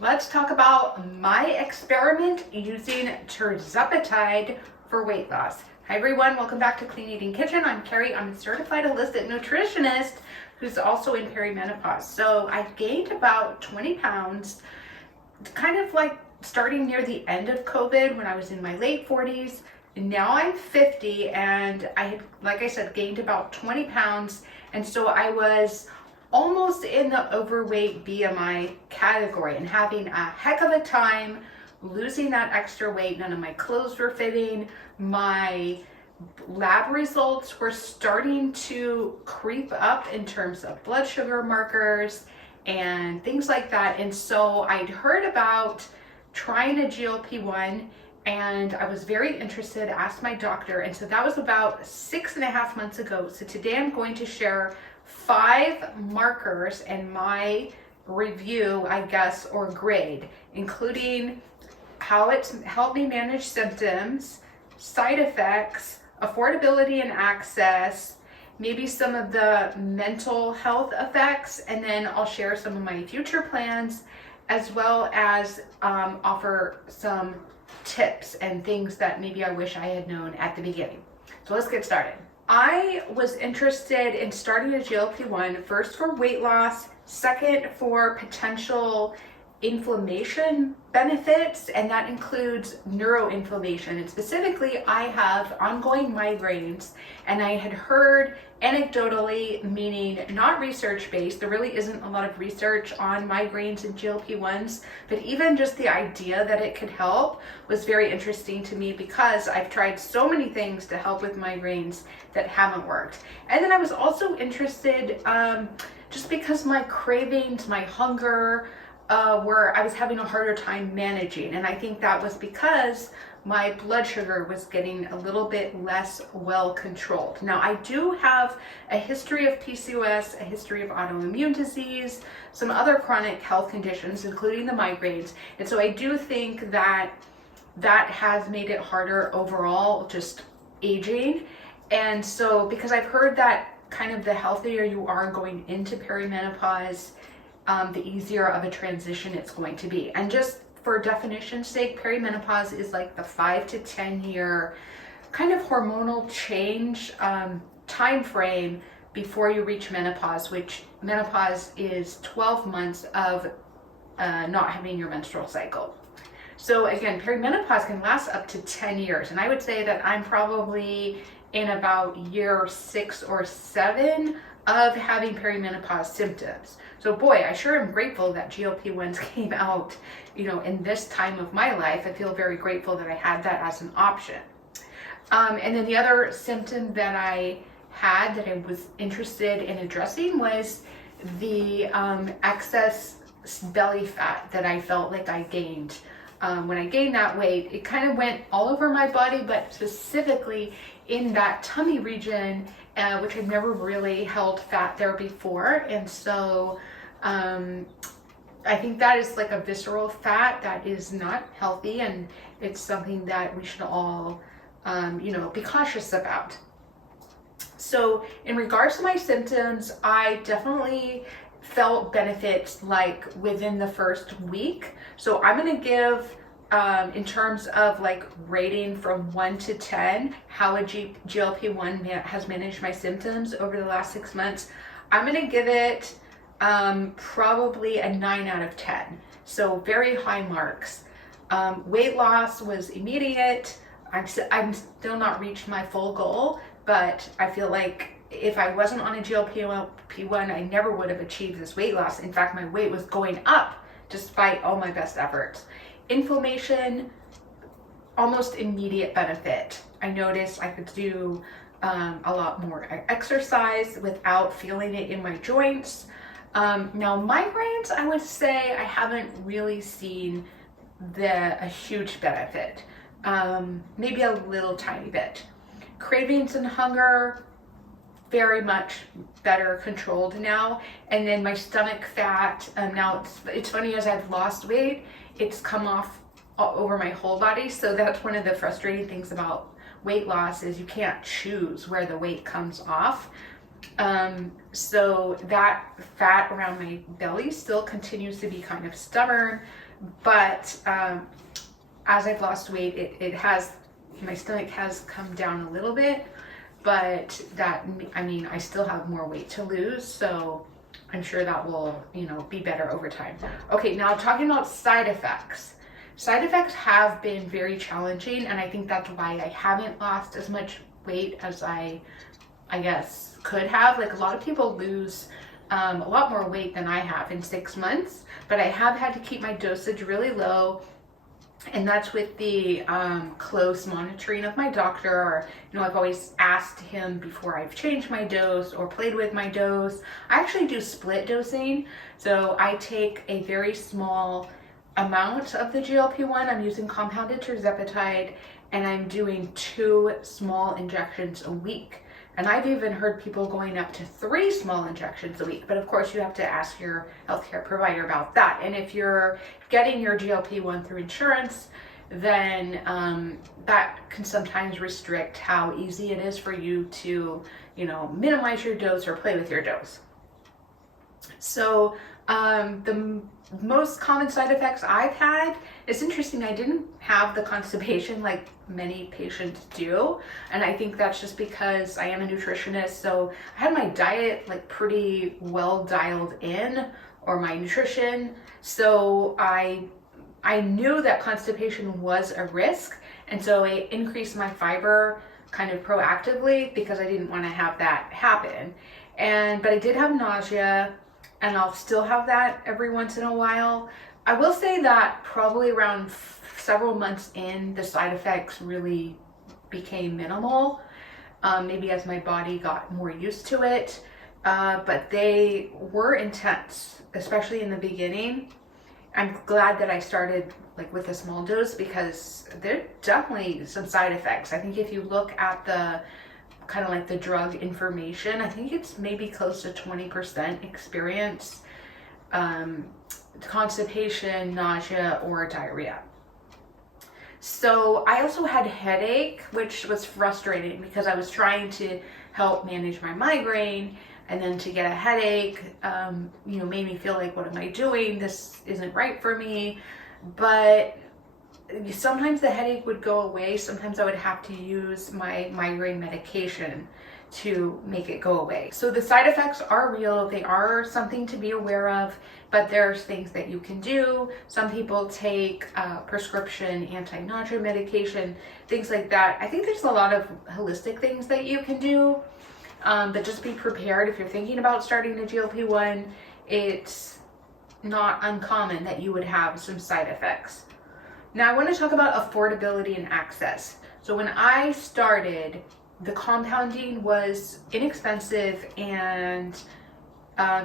Let's talk about my experiment using Tirzepatide for weight loss. Hi everyone, welcome back to Clean Eating Kitchen. I'm Carrie. I'm a certified holistic nutritionist who's also in perimenopause. So I've gained about 20 pounds, kind of like starting near the end of COVID when I was in my late 40s. And now I'm 50 and I had, like I said, gained about 20 pounds. And so I was almost in the overweight BMI category and having a heck of a time losing that extra weight. None of my clothes were fitting. My lab results were starting to creep up in terms of blood sugar markers and things like that. And so I'd heard about trying a GLP-1 and I was very interested, asked my doctor. And so that was about 6.5 months ago. So today I'm going to share 5 markers and my review, I guess, or grade, including how it's helped me manage symptoms, side effects, affordability and access, maybe some of the mental health effects, and then I'll share some of my future plans, as well as offer some tips and things that maybe I wish I had known at the beginning. So let's get started. I was interested in starting a GLP-1 first for weight loss, second for potential inflammation benefits, and that includes neuroinflammation. And specifically, I have ongoing migraines, and I had heard anecdotally, meaning not research-based, there really isn't a lot of research on migraines and GLP-1s, but even just the idea that it could help was very interesting to me because I've tried so many things to help with migraines that haven't worked. And then I was also interested just because my cravings, my hunger, where I was having a harder time managing. And I think that was because my blood sugar was getting a little bit less well controlled. Now, I do have a history of PCOS, a history of autoimmune disease, some other chronic health conditions, including the migraines. And so I do think that that has made it harder overall, just aging. And so, because I've heard that kind of the healthier you are going into perimenopause, the easier of a transition it's going to be. And just for definition's sake, perimenopause is like the 5 to 10 year kind of hormonal change time frame before you reach menopause, which menopause is 12 months of not having your menstrual cycle. So again, perimenopause can last up to 10 years. And I would say that I'm probably in about year 6 or 7 of having perimenopause symptoms. So boy, I sure am grateful that GLP-1s came out, in this time of my life. I feel very grateful that I had that as an option. And then the other symptom that I had that I was interested in addressing was the excess belly fat that I felt like I gained. When I gained that weight, it kind of went all over my body, but specifically in that tummy region, which I've never really held fat there before. And so I think that is like a visceral fat that is not healthy, and it's something that we should all, be cautious about. So in regards to my symptoms, I definitely felt benefits like within the first week. So I'm going to give in terms of like rating from 1 to 10 how a GLP-1 has managed my symptoms over the last 6 months, I'm going to give it probably a 9 out of 10. So very high marks. Weight loss was immediate. I'm still not reached my full goal, but I feel like if I wasn't on a GLP-1, I never would have achieved this weight loss. In fact, my weight was going up despite all my best efforts. Inflammation, almost immediate benefit. I noticed I could do a lot more exercise without feeling it in my joints. Now migraines, I would say I haven't really seen a huge benefit. Maybe a little tiny bit. Cravings and hunger, very much better controlled now. And then my stomach fat, now it's funny, as I've lost weight, it's come off all over my whole body. So that's one of the frustrating things about weight loss, is you can't choose where the weight comes off. So that fat around my belly still continues to be kind of stubborn, but as I've lost weight, my stomach has come down a little bit, but I still have more weight to lose, so I'm sure that will, be better over time. Okay, now talking about side effects. Side effects have been very challenging, and I think that's why I haven't lost as much weight as I guess could have. Like, a lot of people lose a lot more weight than I have in 6 months, but I have had to keep my dosage really low. And that's with the close monitoring of my doctor, or, I've always asked him before I've changed my dose or played with my dose. I actually do split dosing. So I take a very small amount of the GLP-1. I'm using compounded Tirzepatide, and I'm doing 2 small injections a week. And I've even heard people going up to 3 small injections a week. But of course, you have to ask your healthcare provider about that. And if you're getting your GLP-1 through insurance, then that can sometimes restrict how easy it is for you to, minimize your dose or play with your dose. So the most common side effects I've had, it's interesting, I didn't have the constipation like many patients do, and I think that's just because I am a nutritionist, so I had my diet like pretty well dialed in, or my nutrition, so I knew that constipation was a risk, and so I increased my fiber kind of proactively because I didn't want to have that happen. But I did have nausea, and I'll still have that every once in a while. I will say that probably around several months in, the side effects really became minimal, maybe as my body got more used to it, but they were intense, especially in the beginning. I'm glad that I started like with a small dose, because there are definitely some side effects. I think if you look at the kind of like the drug information, I think it's maybe close to 20% experience constipation, nausea, or diarrhea. So I also had headache, which was frustrating because I was trying to help manage my migraine, and then to get a headache, made me feel like, what am I doing? This isn't right for me. But sometimes the headache would go away. Sometimes I would have to use my migraine medication to make it go away. So the side effects are real. They are something to be aware of, but there's things that you can do. Some people take prescription anti-nausea medication, things like that. I think there's a lot of holistic things that you can do, but just be prepared. If you're thinking about starting a GLP-1, it's not uncommon that you would have some side effects. Now I want to talk about affordability and access. So when I started, the compounding was inexpensive and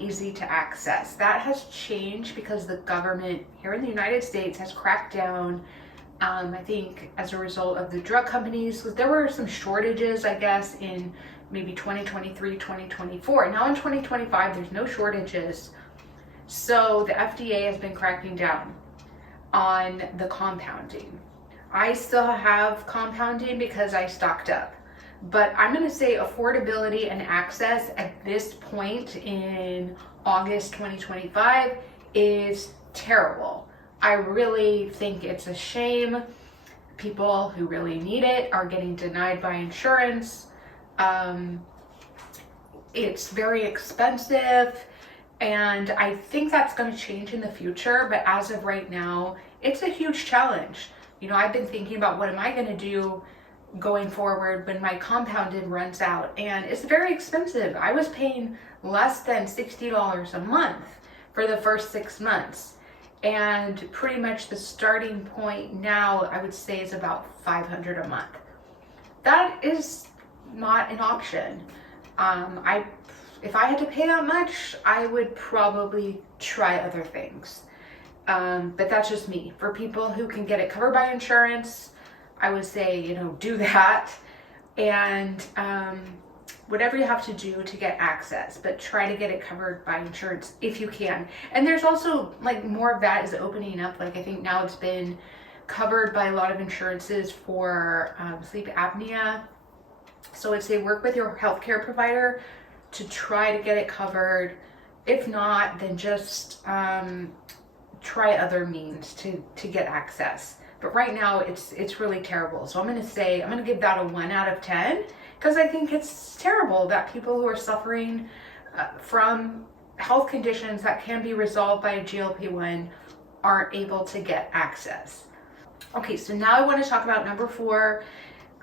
easy to access. That has changed because the government here in the United States has cracked down, I think as a result of the drug companies. There were some shortages, I guess, in maybe 2023, 2024. Now in 2025, there's no shortages. So the FDA has been cracking down on the compounding. I still have compounding because I stocked up. But I'm going to say affordability and access at this point in August 2025 is terrible. I really think it's a shame. People who really need it are getting denied by insurance. It's very expensive, and I think that's going to change in the future. But as of right now, it's a huge challenge. I've been thinking about, what am I going to do going forward when my compounded runs out, and it's very expensive. I was paying less than $60 a month for the first 6 months, and pretty much the starting point now, I would say, is about $500 a month. That is not an option. If I had to pay that much, I would probably try other things, but that's just me. For people who can get it covered by insurance, I would say, do that, and whatever you have to do to get access, but try to get it covered by insurance if you can. And there's also like more of that is opening up. Like, I think now it's been covered by a lot of insurances for sleep apnea. So I'd say work with your healthcare provider to try to get it covered. If not, then just try other means to get access. But right now it's really terrible. So I'm going to give that a 1 out of 10, because I think it's terrible that people who are suffering from health conditions that can be resolved by a GLP-1 aren't able to get access. Okay, so now I want to talk about number 4,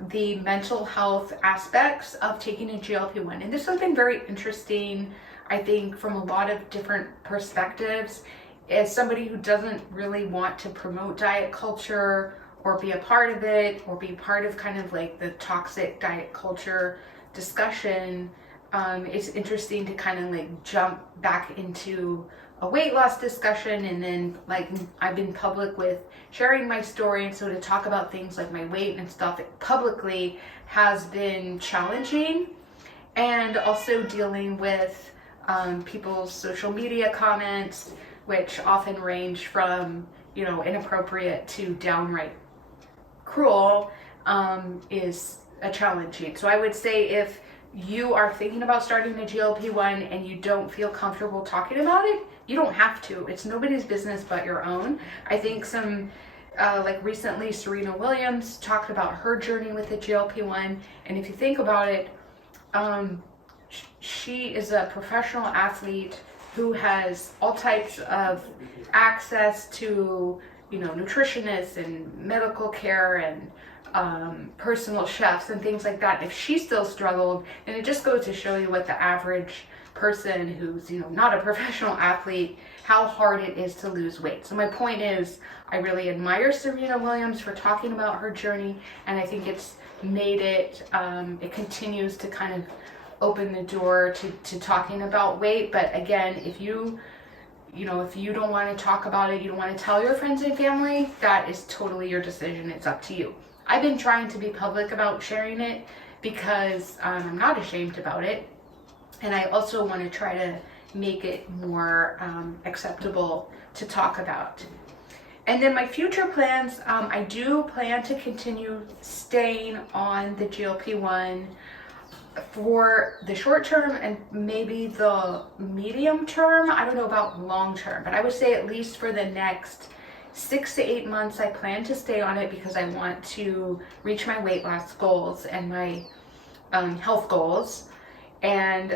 the mental health aspects of taking a GLP-1. And this has been very interesting, I think, from a lot of different perspectives. As somebody who doesn't really want to promote diet culture or be a part of it, or be part of kind of like the toxic diet culture discussion, it's interesting to kind of like jump back into a weight loss discussion. And then like I've been public with sharing my story, and so to talk about things like my weight and stuff publicly has been challenging. And also dealing with people's social media comments, which often range from, you know, inappropriate to downright cruel, is a challenging. So I would say if you are thinking about starting a GLP-1 and you don't feel comfortable talking about it, you don't have to. It's nobody's business but your own. I think like recently Serena Williams talked about her journey with the GLP-1, and if you think about it, she is a professional athlete who has all types of access to, you know, nutritionists and medical care and personal chefs and things like that. If she still struggled, and it just goes to show you what the average person who's, you know, not a professional athlete, how hard it is to lose weight. So my point is, I really admire Serena Williams for talking about her journey, and I think it's made it, it continues to kind of open the door to talking about weight. But again, if you don't want to talk about it, you don't want to tell your friends and family, that is totally your decision. It's up to you. I've been trying to be public about sharing it because I'm not ashamed about it. And I also want to try to make it more acceptable to talk about. And then my future plans, I do plan to continue staying on the GLP-1 for the short term and maybe the medium term. I don't know about long term, but I would say at least for the next 6 to 8 months, I plan to stay on it because I want to reach my weight loss goals and my health goals. And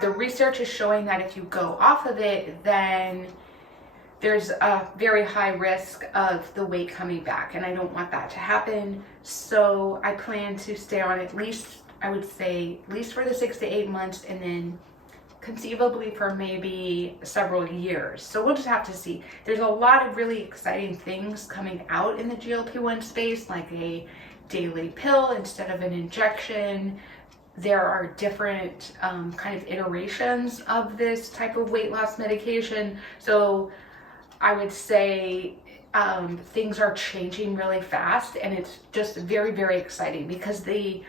the research is showing that if you go off of it, then there's a very high risk of the weight coming back, and I don't want that to happen. So I plan to stay on at least, I would say, at least for the 6 to 8 months, and then conceivably for maybe several years. So we'll just have to see. There's a lot of really exciting things coming out in the GLP-1 space, like a daily pill instead of an injection. There are different kind of iterations of this type of weight loss medication. So I would say things are changing really fast, and it's just very, very exciting because the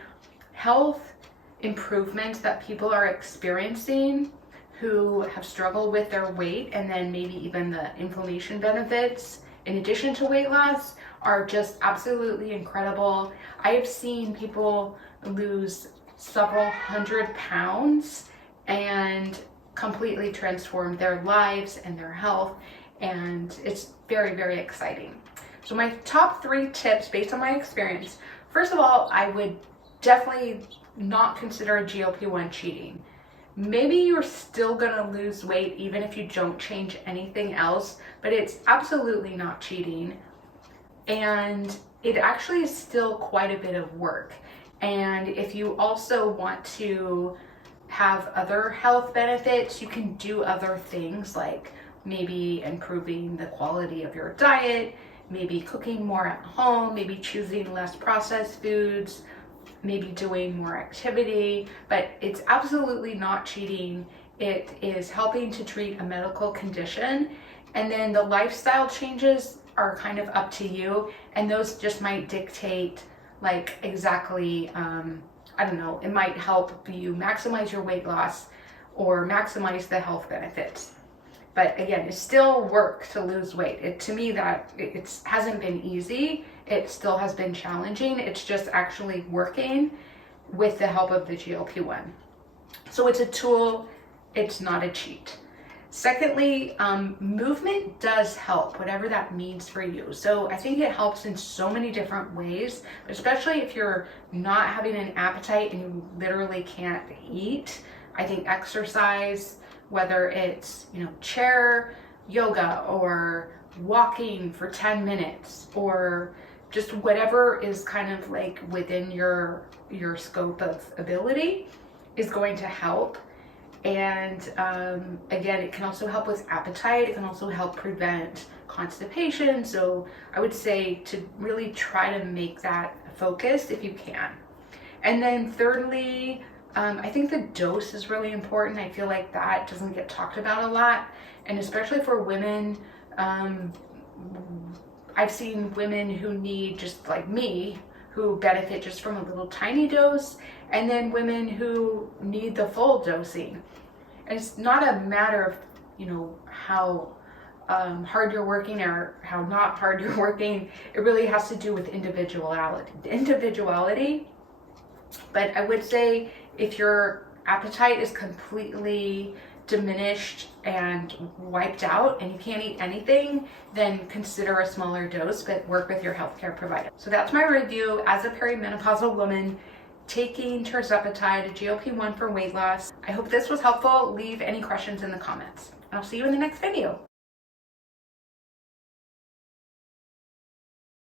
health improvements that people are experiencing who have struggled with their weight, and then maybe even the inflammation benefits in addition to weight loss, are just absolutely incredible. I have seen people lose several hundred pounds and completely transform their lives and their health, and it's very, very exciting. So my top 3 tips based on my experience: first of all, I would definitely not consider a GLP-1 cheating. Maybe you're still gonna lose weight even if you don't change anything else, but it's absolutely not cheating. And it actually is still quite a bit of work. And if you also want to have other health benefits, you can do other things like maybe improving the quality of your diet, maybe cooking more at home, maybe choosing less processed foods, maybe doing more activity. But it's absolutely not cheating. It is helping to treat a medical condition. And then the lifestyle changes are kind of up to you, and those just might dictate like exactly, I don't know, it might help you maximize your weight loss or maximize the health benefits. But again, it's still work to lose weight. To me, that it hasn't been easy. It still has been challenging. It's just actually working with the help of the GLP-1. So it's a tool, it's not a cheat. Secondly, movement does help, whatever that means for you. So I think it helps in so many different ways, especially if you're not having an appetite and you literally can't eat. I think exercise, whether it's, chair yoga or walking for 10 minutes or just whatever is kind of like within your scope of ability, is going to help. And again, it can also help with appetite. It can also help prevent constipation. So I would say to really try to make that a focus if you can. And then thirdly, I think the dose is really important. I feel like that doesn't get talked about a lot. And especially for women, I've seen women who need, just like me, who benefit just from a little tiny dose, and then women who need the full dosing. And it's not a matter of, how hard you're working or how not hard you're working. It really has to do with individuality. But I would say if your appetite is completely diminished and wiped out and you can't eat anything, then consider a smaller dose, but work with your healthcare provider. So that's my review as a perimenopausal woman taking Tirzepatide, a GLP-1 for weight loss. I hope this was helpful. Leave any questions in the comments. I'll see you in the next video.